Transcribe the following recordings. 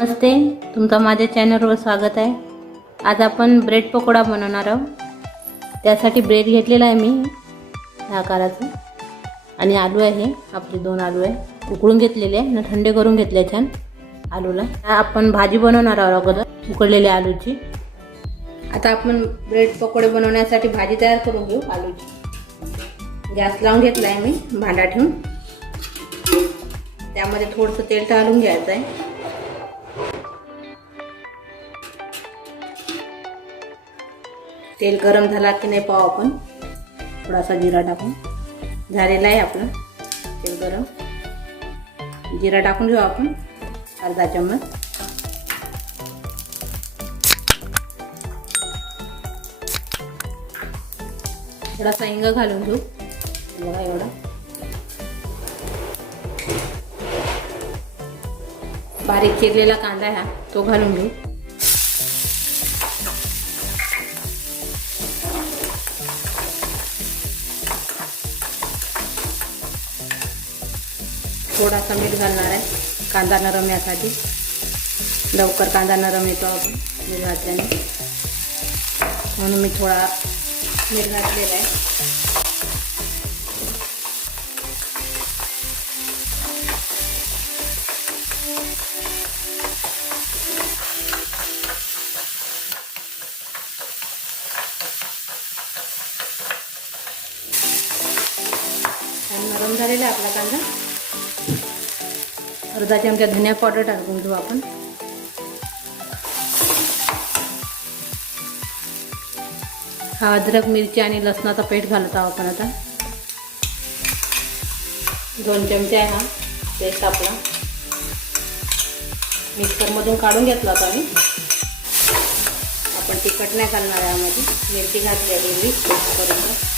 नमस्ते तुमचं माझ्या चॅनलवर स्वागत आहे. आज आपण ब्रेड पकोडा बनवणार आहोत. त्यासाठी ब्रेड घेतलेला आहे मी ह्या आकाराचं. आणि आलू आहे आपले दोन आलू आहे. उकळून घेतलेले आहे आणि थंडे करून घेतले छान आलूला. आपण भाजी बनवणार आहोत अगोदर उकळलेल्या आलूची. आता आपण ब्रेड पकोडे बनवण्यासाठी भाजी तयार करून घेऊ आलूची. गॅस लावून घेतला आहे मी भांडा ठेवून. त्यामध्ये थोडंसं तेल टाळून घ्यायचं आहे तेल गरम झाला की नाही पाहू आपण? थोडासा जिरा टाकून. झालेला आहे आपलं तेल गरम. जिरा टाकून घेऊ आपण अर्धा चम्मच. थोडासा हिंग घालून घेऊ. बघा एवढा. बारीक चिरलेला कांदा हा तो घालून घेऊ. थोडासा मीठ घालणार आहे. कांदा नरम यासाठी. लवकर कांदा नरम येतो आपण मीठ घातल्याने. म्हणून मी थोडा मीठ घातलेला आहे छान नरम झालेला आहे आपला कांदा अर्धा चमचा धनिया पावडर टाकून घेऊ आपण. हा अद्रक मिरची आणि लसणाचा पेस्ट घालत आहोत आपण आता. दोन चमचे आहे हा पेस्ट आपला. मिक्सरमधून काढून घेतला होता मी आपण तिखट नाही घालणार आहे यामध्ये. मिरची घातली आहे मी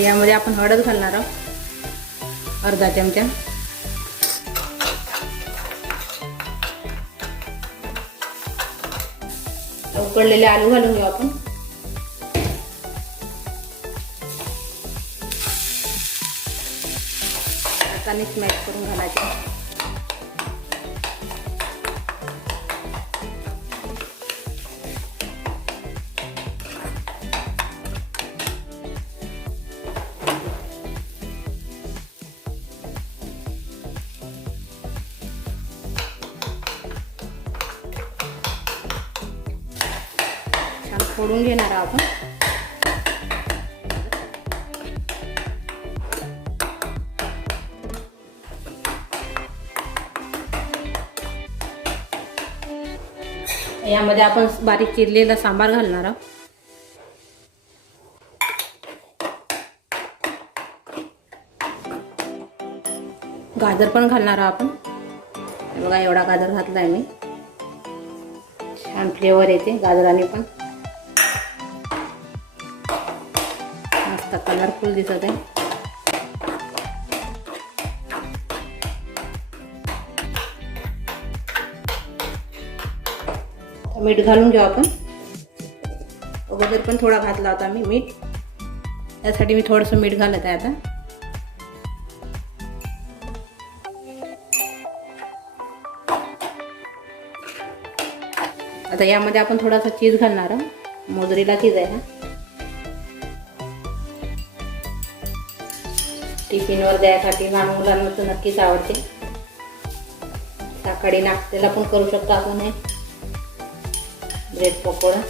तर यामध्ये आपण हळद घालणार आहोत. अर्धा चमचा. उकडलेले आलू घालून घेऊ आपण. हाताने स्मॅश करून घालायचे. फोडून घेणार आहोत आपण. यामध्ये आपण बारीक चिरलेला सांबार घालणार आहोत. गाजर पण घालणार आहोत आपण. बघा एवढा गाजर घातला आहे मी. छान फ्लेवर येते गाजराने पण. कलरफुल दिसत आहे. मीठ घालून घेऊ आपण. अगोदर पण थोडा घातला होता मी मीठ. त्यासाठी मी थोडंसं मीठ घालत आहे आता. आता यामध्ये आपण थोडासा चीज घालणार आहोत. मोजरीला चीज आहे हा. टिफिनवर द्यायसाठी लहान मुलांना तर नक्कीच आवडते. सकाळी नाश्त्याला पण करू शकतो आपण हे. ब्रेड पकोडा.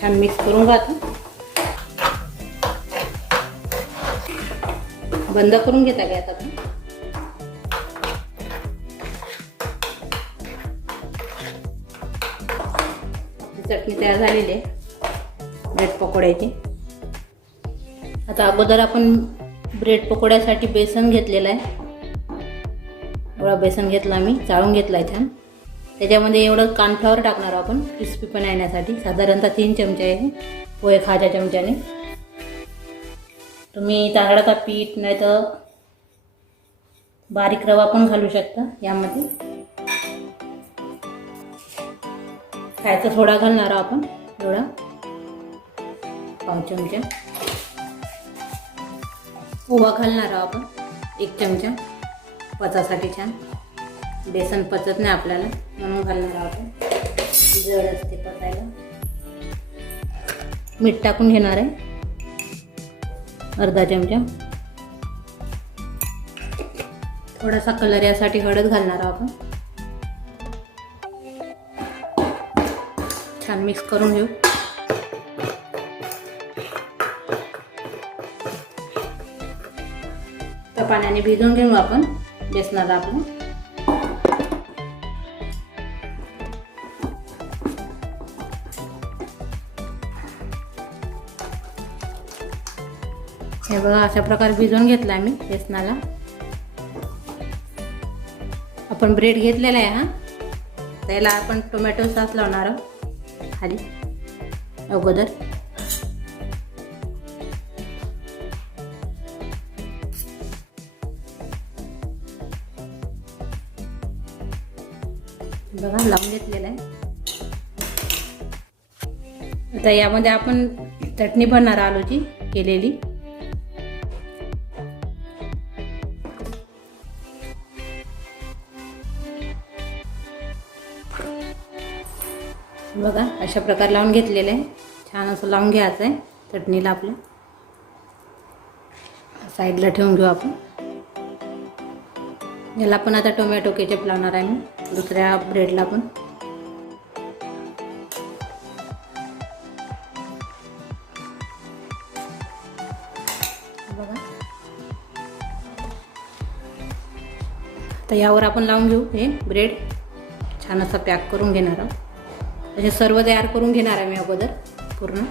छान मिक्स करून राहतो बंद करून घेता गॅस आपण? चटणी तयार झालेली आहे. ब्रेड पकोड्याची. आता अगोदर आपण ब्रेड पकोड्यासाठी बेसन घेतलेलं आहे. एवढा बेसन घेतला मी चाळून घेतला आहे छान त्याच्यामध्ये एवढं कानफ्लावर टाकणार आपण क्रिस्पी पण येण्यासाठी साधारणतः तीन चमचे आहे पोहे खाच्या चमच्याने. तुम्ही तांदळाचा पीठ नाही तर बारीक रवा पण घालू शकता यामध्ये. खायचा थोडा घालणार आहोत आपण एवढा. पाव चमचा. ओवा घालणार आहोत आपण एक चमचा. पचासाठी छान. बेसन पचत नाही आपल्याला म्हणून घालणार आहोत आपण. जड असते पचायला. मीठ टाकून घेणार आहे. अर्धा चमचा. थोडासा कलर यासाठी हळद घालणार आहोत आपण. छान मिक्स करून घेऊ. त्या पाण्याने भिजवून घेऊ आपण बेसनाला आपण. हे बघा अशा प्रकारे भिजवून घेतला आम्ही बेसनाला. आपण ब्रेड घेतलेला आहे हा. त्याला आपण टोमॅटो सॉस लावणार आहोत. खाली. अगोदर. बघा लावून घेतलेला आहे. आता यामध्ये आपण चटणी बनणार आलूची केलेली. बघा अशा प्रकारे लावून घेतलेलं आहे. छान असं लावून घ्यायचं आहे चटणीला आपल्या साईडला ठेवून घेऊ आपण. याला पण आता टोमॅटो केचप लावणार आहे मी. दुसऱ्या ब्रेडला पण. बघा. तर यावर आपण लावून घेऊ हे ब्रेड छान असं पॅक करून घेणार आहोत. असे सर्व तयार करून घेणार आहे मी अगोदर पूर्ण.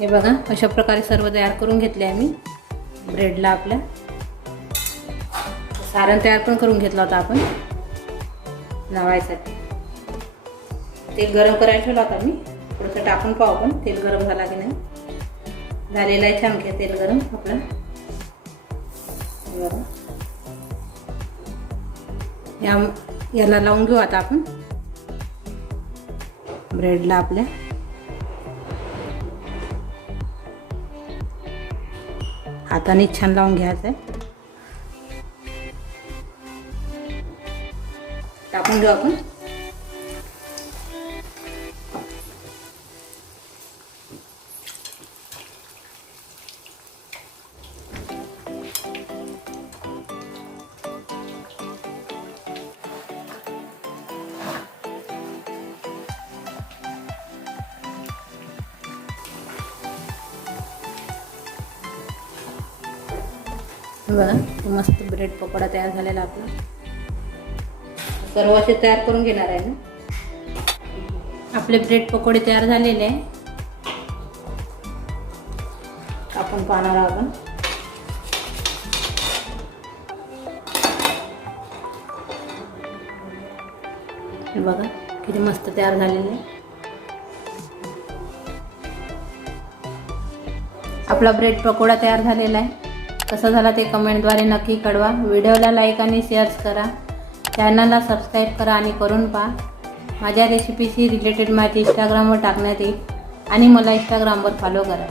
हे बघा अशा प्रकारे सर्व तयार करून घेतले आहे मी ब्रेडला आपल्या सारण तयार पण करून घेतला होता आपण. लावायसाठी तेल गरम करायला ठेवला होता मी थोडंसं टाकून पाहू आपण. तेल गरम झाला की नाही. झालेलं आहे छान घ्या तेल गरम आपलं. हे बघा. या याला लावून घेऊ आता आपण. ब्रेडला आपल्या. हाताने छान लावून घ्यायचं आहे. टाकून घेऊ आपण. बघा तो मस्त ब्रेड पकोडा तयार झालेला आपला. सर्व असे तयार करून घेणार आहे ना? आपले ब्रेड पकोडे तयार झालेले आहे. आपण पाहणार आहोत आपण. हे बघा किती मस्त तयार झालेले आहे. आपला ब्रेड पकोडा तयार झालेला आहे. कसा झाला ते कमेंटद्वारे नक्की कळवा. व्हिडिओला लाईक आणि शेअर्स करा. चॅनलला सबस्क्राईब करा आणि करून पहा. माझ्या रेसिपीशी रिलेटेड माहिती इंस्टाग्रामवर टाकण्यात येईल. आणि मला इंस्टाग्रामवर फॉलो करा.